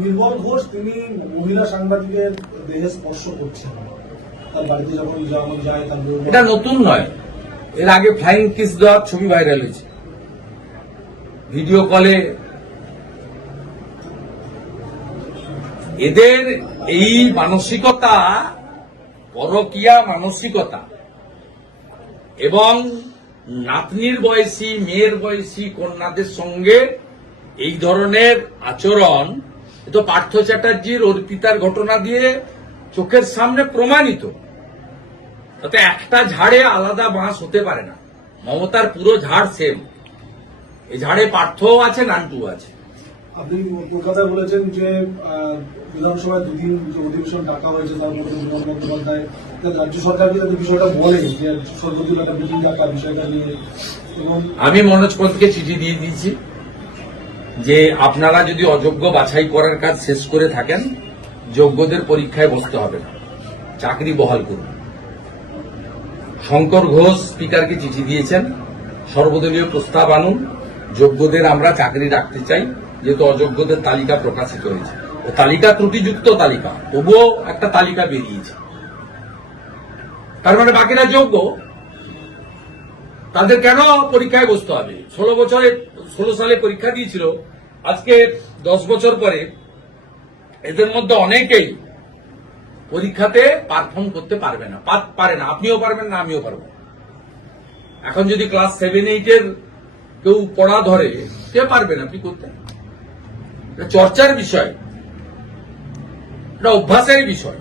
নির্মল ঘোষ, তিনি মহিলা সাংবাদিকের দেহে স্পর্শ করছেন। তার বাড়িতে যখন যখন যায়, তার এটা নতুন নয়। এর আগে ফ্লাইং কিস দেওয়ার ছবি ভাইরাল হয়েছে। ভিডিও কলে এদের এই মানসিকতা, পরকিয়া মানসিকতা এবং নাতনির বয়সী, মেয়ের বয়সী কন্যাদের সঙ্গে এই ধরনের আচরণ তো পার্থ চ্যাটার্জির অর্পিতার ঘটনা দিয়ে চোখের সামনে প্রমাণিত। তাতে একটা ঝাড়ে আলাদা বাঁশ হতে পারে না। মমতার পুরো ঝাড় সেম এই ঝাড়ে পার্থও আছে নান্টু আছে। আপনি কলকাতায় বলেছেন যে বিধানসভায় দুদিন যে অধিবেশন ডাকা হয়েছে তার মধ্যে বিমান বন্দ্যোপাধ্যায় রাজ্য সরকারকে যাতে বিষয়টা বলে যে সর্বদিন একটা মিটিং ডাকা বিষয়টা নিয়ে? এবং আমি মনোজ পন্থকে চিঠি দিয়ে দিয়েছি। যে আপনারা যদি অযোগ্য বাছাই করার কাজ শেষ করে থাকেন, যোগ্যদের পরীক্ষায় বসতে হবে না। চাকরি বহাল করুন। শঙ্কর ঘোষ স্পিকারকে চিঠি দিয়েছেন, সর্বদলীয় প্রস্তাব আনুন, যোগ্যদের আমরা চাকরি রাখতে চাই, যেহেতু অযোগ্যদের তালিকা প্রকাশিত হয়েছে। ও তালিকা ত্রুটিযুক্ত তালিকা, তবুও একটা তালিকা বেরিয়েছে। তার মানে বাকিরা যোগ্য? তাদের কেন পরীক্ষায় বসতে হবে? ষোলো বছরে, ষোলো সালে পরীক্ষা দিয়েছিল আজকে দশ বছর পরে এদের মধ্যে অনেকেই পরীক্ষাতে পারফর্ম করতে পারবে না। পার- না। আপনিও পারবেন না, আমিও পারব। এখন যদি ক্লাস সেভেন এইটের কেউ পড়া ধরে কে পারবেন আপনি করতে চর্চার বিষয়। এটা অভ্যাসের বিষয়।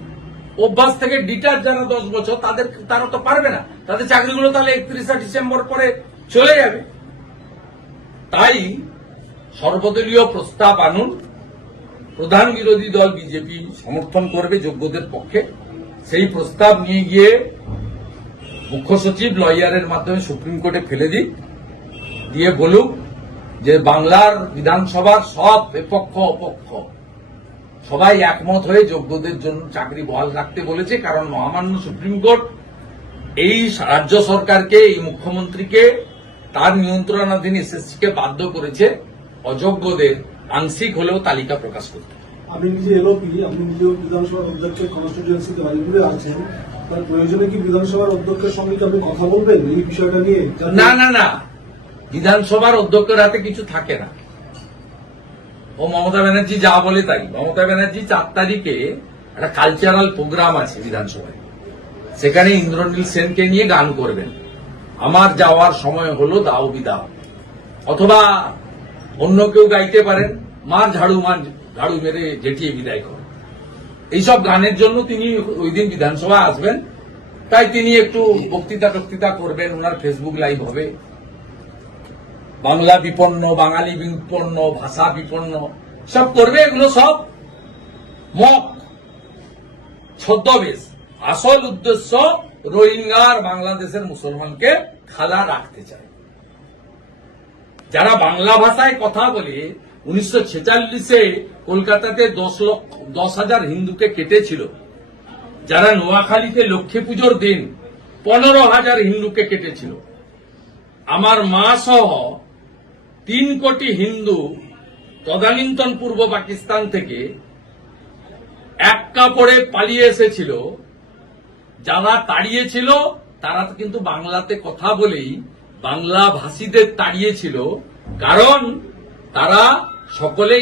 অভ্যাস থেকে ডিটার যারা দশ বছর, তাদের তারা তো পারবে না। তাদের চাকরিগুলো তাহলে একত্রিশে ডিসেম্বর পরে চলে যাবে। তাই সর্বদলীয় প্রস্তাব আনুন, প্রধান বিরোধী দল বিজেপি সমর্থন করবে যোগ্যদের পক্ষে। সেই প্রস্তাব নিয়ে গিয়ে মুখ্য সচিব লয়ারের মাধ্যমে সুপ্রিম কোর্টে ফেলে দিই। দিয়ে বলুক যে বাংলার বিধানসভার সব বিপক্ষ অপক্ষ সবাই একমত হয়ে যোগ্যদের জন্য চাকরি বহাল রাখতে বলেছে, কারণ মহামান্য সুপ্রিম কোর্ট এই রাজ্য সরকারকে, এই মুখ্যমন্ত্রীকে তার নিয়ন্ত্রণাধীন এসএসসিকে বাধ্য করেছে। অযোগ্যদের আংশিক হলেও তালিকা প্রকাশ করতে আপনি নিজে এলওপি আপনি নিজেও বিধানসভার অধ্যক্ষের কনস্টিটিউয়েন্সিতে বাড়িগুলো আছেন। তার প্রয়োজনে কি বিধানসভার অধ্যক্ষের সঙ্গে কি আপনি কথা বলবেন? এই বিষয়টা নিয়ে না না না। বিধানসভার অধ্যক্ষের হাতে কিছু থাকে না। ও মমতা ব্যানার্জি যা বলে তাই। মমতা ব্যানার্জি চার তারিখে একটা কালচারাল প্রোগ্রাম আছে বিধানসভায়। সেখানে ইন্দ্রনীল সেনকে নিয়ে গান করবেন। আমার যাওয়ার সময় হলো দাও বিদাও। অথবা অন্য কেউ গাইতে পারেন মার ঝাড়ু মার ঝাড়ু মেরে জেটিয়ে বিদায় করেন। এইসব গানের জন্য তিনি ওই দিন বিধানসভা আসবেন, তাই তিনি একটু বক্তৃতা টক্তৃতা করবেন ওনার ফেসবুক লাইভ হবে। বাংলা বিপন্ন, বাঙালি বিপন্ন, ভাষা বিপন্ন, সব করবে, এগুলো সব মক, ছদ্মবেশ। আসল উদ্দেশ্য রোহিঙ্গার বাংলাদেশের মুসলমানকে খালা রাখতে চায়। যারা বাংলা ভাষায় কথা বলে, উনিশশো ছেচাল্লিশে কলকাতাতে দশ লক্ষ, দশ হাজার হিন্দুকে কেটেছিল। যারা নোয়াখালীতে লক্ষ্মী পুজোর দিন পনেরো হাজার হিন্দুকে কেটেছিল। আমার মা সহ তিন কোটি হিন্দু তদানীন্তন পূর্ব পাকিস্তান থেকে এক কাপড়ে পালিয়ে এসেছিল। যারা তাড়িয়েছিল, তারা কিন্তু বাংলাতে কথা বলেই বাংলা ভাষীদের তাড়িয়েছিল কারণ তারা সকলে